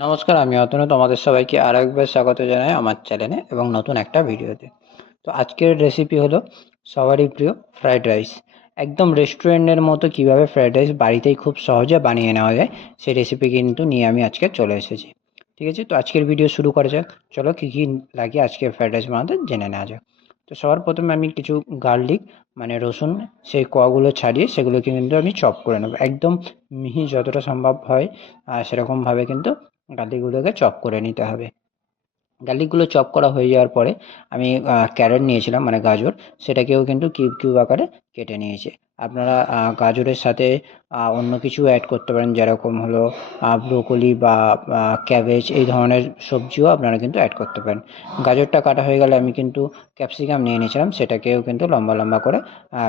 নমস্কার, আমি অতনু। তোমাদের সবাইকে আর একবার স্বাগত জানাই আমার চ্যানেলে এবং নতুন একটা ভিডিওতে। তো আজকের রেসিপি হলো সবারই প্রিয় ফ্রাইড রাইস একদম রেস্টুরেন্টের মতো কীভাবে ফ্রাইড রাইস বাড়িতেই খুব সহজে বানিয়ে নেওয়া যায়, সেই রেসিপি কিন্তু নিয়ে আমি আজকে চলে এসেছি। ঠিক আছে? তো আজকের ভিডিও শুরু করা যাক। চলো কী কী লাগে আজকে ফ্রাইড রাইস বানাতে জেনে নেওয়া যাক। তো সবার প্রথমে আমি কিছু গার্লিক মানে রসুন, সেই কোয়াগুলো ছাড়িয়ে সেগুলোকে কিন্তু আমি চপ করে নেব। একদম মিহি যতটা সম্ভব হয় সেরকমভাবে কিন্তু গার্লিকগুলোকে চপ করে নিতে হবে। গার্লিকগুলো চপ করা হয়ে যাওয়ার পরে আমি ক্যারেট নিয়েছিলাম মানে গাজর, সেটাকেও কিন্তু কিউব কিউব আকারে কেটে নিয়েছি। আপনারা গাজরের সাথে অন্য কিছু অ্যাড করতে পারেন, যেরকম হলো ব্রোকলি বা ক্যাবেজ এই ধরনের সবজিও আপনারা কিন্তু অ্যাড করতে পারেন। গাজরটা কাটা হয়ে গেলে আমি কিন্তু ক্যাপসিকাম নিয়ে নিয়েছিলাম, সেটাকেও কিন্তু লম্বা লম্বা করে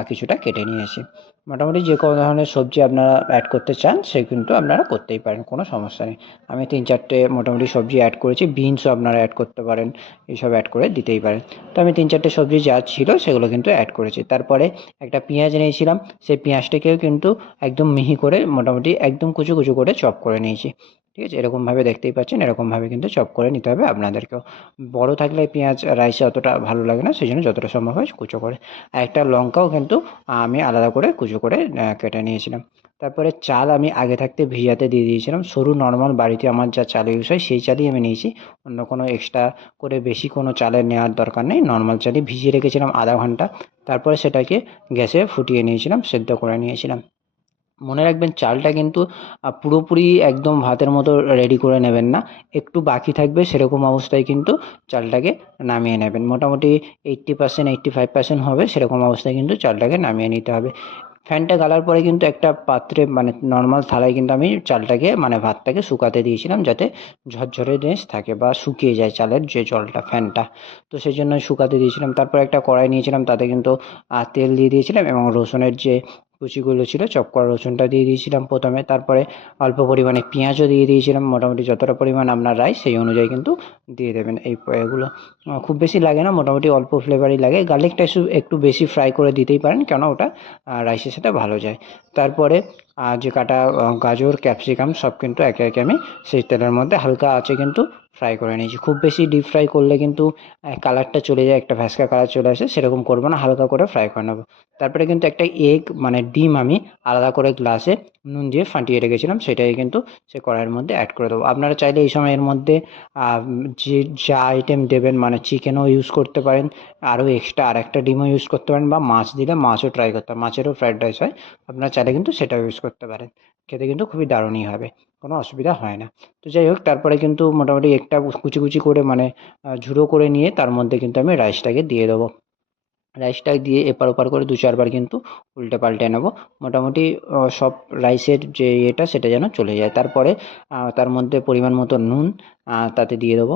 কিছুটা কেটে নিয়েছি। মোটামুটি যে কোনো ধরনের সবজি আপনারা অ্যাড করতে চান, সে কিন্তু আপনারা করতেই পারেন, কোনো সমস্যা নেই। আমি তিন চারটে মোটামুটি সবজি অ্যাড করেছি বিনসও আপনারা অ্যাড করতে পারেন, এইসব অ্যাড করে দিতেই পারেন। তো আমি তিন চারটে সবজি যা ছিল সেগুলো কিন্তু অ্যাড করেছি। তারপরে একটা পেঁয়াজ নিয়েছিলাম সেই পেঁয়াজটাকেও কিন্তু একদম মিহি করে মোটামুটি একদম কুচু কুচু করে চপ করে নিয়েছি। ঠিক আছে? এরকমভাবে দেখতেই পাচ্ছেন এরকমভাবে কিন্তু চপ করে নিতে হবে। আপনাদেরকেও বড় থাকলে পেঁয়াজ, রাইসে অতটা ভালো লাগে না সেই জন্য যতটা সম্ভব হয় কুচো করে। আর একটা লঙ্কাও কিন্তু আমি আলাদা করে কুচো করে কেটে নিয়েছিলাম। তারপরে চাল আমি আগে থাকতে ভিজাতে দিয়ে দিয়েছিলাম। সরু নর্মাল বাড়িতে আমার যা চাল ইউজ হয়, সেই চালই আমি নিয়েছি। অন্য কোনো এক্সট্রা করে বেশি কোনো চালের নেওয়ার দরকার নেই। নর্মাল চালই ভিজিয়ে রেখেছিলাম আধা ঘণ্টা। তারপরে সেটাকে গ্যাসে ফুটিয়ে নিয়েছিলাম, সেদ্ধ করে নিয়েছিলাম। মনে রাখবেন চালটা কিন্তু পুরোপুরি একদম ভাতের মতো রেডি করে নেবেন না। একটু বাকি থাকবে সেরকম অবস্থায় কিন্তু চালটাকে নামিয়ে নেবেন। মোটামুটি eighty percent eighty five percent হবে সেরকম অবস্থায় কিন্তু চালটাকে নামিয়ে নিতে হবে। ফ্যানটা গালার পরে কিন্তু একটা পাত্রে মানে নর্মাল থালায় কিন্তু আমি চালটাকে মানে ভাতটাকে শুকাতে দিয়েছিলাম যাতে ঝরঝরে জিনিস থাকে বা শুকিয়ে যায় চালের যে জলটা, ফ্যানটা। তো সেই জন্য শুকাতে দিয়েছিলাম। তারপর একটা কড়াই নিয়েছিলাম, তাতে কিন্তু তেল দিয়ে দিয়েছিলাম এবং রসুনের যে কুচিগুলো ছিল, চপ করা রসুনটা দিয়ে দিয়েছিলাম প্রথমে। তারপরে অল্প পরিমাণে পেঁয়াজও দিয়ে দিয়েছিলাম, মোটামুটি যতটা পরিমাণ আপনার রাইস সেই অনুযায়ী কিন্তু দিয়ে দেবেন এই এগুলো। খুব বেশি লাগে না, মোটামুটি অল্প ফ্লেভারই লাগে। গার্লিকটা একটু বেশি ফ্রাই করে দিতেই পারেন, কেন ওটা রাইসের সাথে ভালো যায়। তারপরে যে কাটা গাজর, ক্যাপসিকাম সব কিন্তু একে একে আমি সেই তেলের মধ্যে হালকা আছে কিন্তু ফ্রাই করে নিয়েছি। খুব বেশি ডিপ ফ্রাই করলে কিন্তু কালারটা চলে যায়, একটা ভ্যাসকা কালার চলে আসে, সেরকম করব না, হালকা করে ফ্রাই করে নেব। তারপরে কিন্তু একটা এগ মানে ডিম আমি আলাদা করে গ্লাসে নুন দিয়ে ফাটিয়ে রেখেছিলাম, সেটাই কিন্তু সে কড়াইয়ের মধ্যে অ্যাড করে দেবো। আপনারা চাইলে এই সময়ের মধ্যে যে, যা আইটেম দেবেন মানে চিকেনও ইউজ করতে পারেন, আরও এক্সট্রা আর একটা ডিমও ইউজ করতে পারেন, বা মাছ দিলে মাছও ট্রাই করতে পারেন, মাছেরও ফ্রাইড রাইস হয়, আপনারা চাইলে কিন্তু সেটাও ইউজ করতে পারেন খেতে কিন্তু খুবই দারুণই হবে, কোনো অসুবিধা হয় না। তো যাই হোক, তারপরে কিন্তু মোটামুটি একটা কুচি কুচি করে মানে ঝুড়ো করে নিয়ে তার মধ্যে কিন্তু আমি রাইসটাকে দিয়ে দেবো। রাইসটা দিয়ে এপার ওপার করে দু চারবার কিন্তু উল্টে পাল্টে নেব। মোটামুটি সব রাইসের যে ইয়েটা সেটা যেন চলে যায়। তারপরে তার মধ্যে পরিমাণ মতো নুন তাতে দিয়ে দেবো।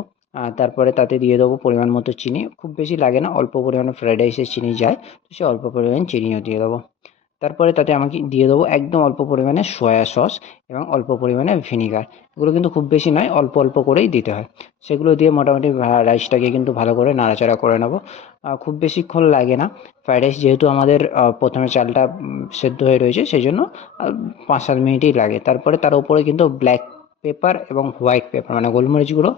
তারপরে তাতে দিয়ে দেবো পরিমাণ মতো চিনি। খুব বেশি লাগে না, অল্প পরিমাণে ফ্রাইড রাইসে চিনি যায়, তো সে অল্প পরিমাণ চিনিও দিয়ে দেবো। তারপরে তাতে আমাকে দিয়ে দেবো একদম অল্প পরিমাণে সয়া সস এবং অল্প পরিমাণে ভিনিগার এগুলো কিন্তু খুব বেশি নয়, অল্প অল্প করেই দিতে হয়। সেগুলো দিয়ে মোটামুটি রাইসটাকে কিন্তু ভালো করে নাড়াচাড়া করে নেব। খুব বেশিক্ষণ লাগে না। ফ্রাইড রাইস যেহেতু আমাদের প্রথমে চালটা সেদ্ধ হয়ে রয়েছে সেই জন্য পাঁচ সাত মিনিটই লাগে। তারপরে তার উপরে কিন্তু ব্ল্যাক পেপার এবং হোয়াইট পেপার মানে গোলমরিচ গুঁড়ো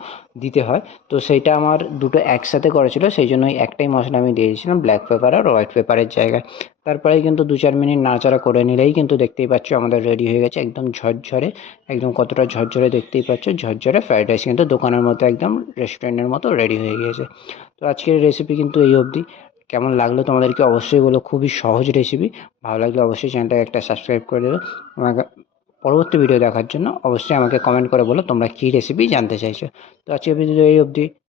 দিতে হয়। তো সেইটা আমার দুটো একসাথে করেছিল সেই জন্য একটাই মশলা আমি দিয়ে দিয়েছিলাম ব্ল্যাক পেপার আর হোয়াইট পেপারের জায়গায়। তারপরে কিন্তু দু চার মিনিট নাড়াচাড়া করে নিলেই কিন্তু দেখতেই পাচ্ছ আমাদের রেডি হয়ে গেছে, একদম ঝরঝরে, একদম কতটা ঝরঝরে দেখতেই পাচ্ছ, ঝরঝরে ফ্রাইড রাইস কিন্তু দোকানের মতো, একদম রেস্টুরেন্টের মতো রেডি হয়ে গিয়েছে। তো আজকের রেসিপি কিন্তু এই অবধি। কেমন লাগল তোমাদেরকে অবশ্যই বলো, খুবই সহজ রেসিপি ভালো লাগলে অবশ্যই চ্যানেলটাকে একটা সাবস্ক্রাইব করে দেবে। আমাকে পরবর্তী ভিডিও দেখার জন্য অবশ্যই আমাকে কমেন্ট করে বলো তোমরা কী রেসিপি জানতে চাইছো। তো আজকের ভিডিও এই অবধি।